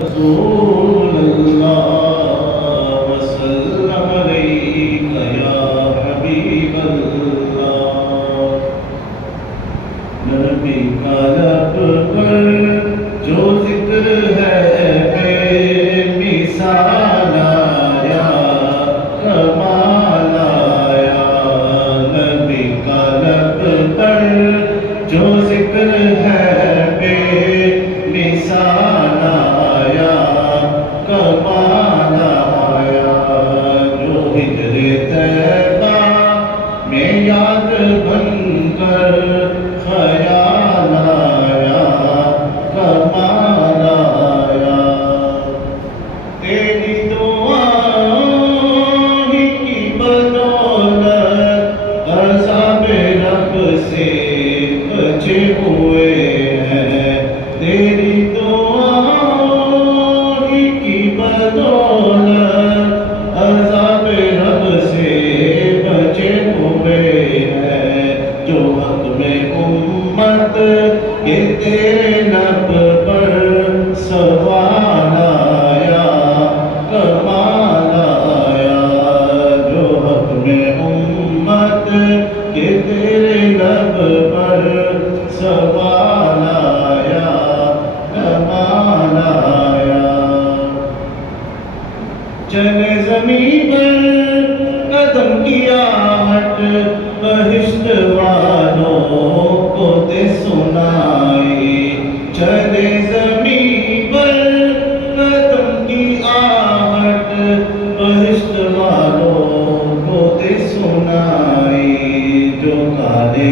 رسول اللہ وسلم علیک یا حبیب اللہ۔ نبی کا لب پر جو ذکر ہے بے مثال آیا، کمال آیا۔ نبی کا لب پر جو ذکر ہے بے مثال آیا، کمال آیا۔ جو ہجر طیبہ میں یاد بن کر خیال آیا، کمال آیا۔ تیری دعائیں کی بدولت عذاب رب سے بچے ہوئے ہیں۔ تیری دعائیں کی بدولت عذاب رب سے بچے ہوئے ہیں۔ جو حق میں امت کے تیرے لب پر سوال آیا، کمال آیا۔ جو حق میں امت کے تیرے لب پر سوال آیا، کمال آیا۔ چلے زمین پر قدم کی آہٹ، بہشت والوں کو دے سنائی۔ چلے زمین پر قدم کی آہٹ، بہشت والوں کو دے سنائی۔ جو کالے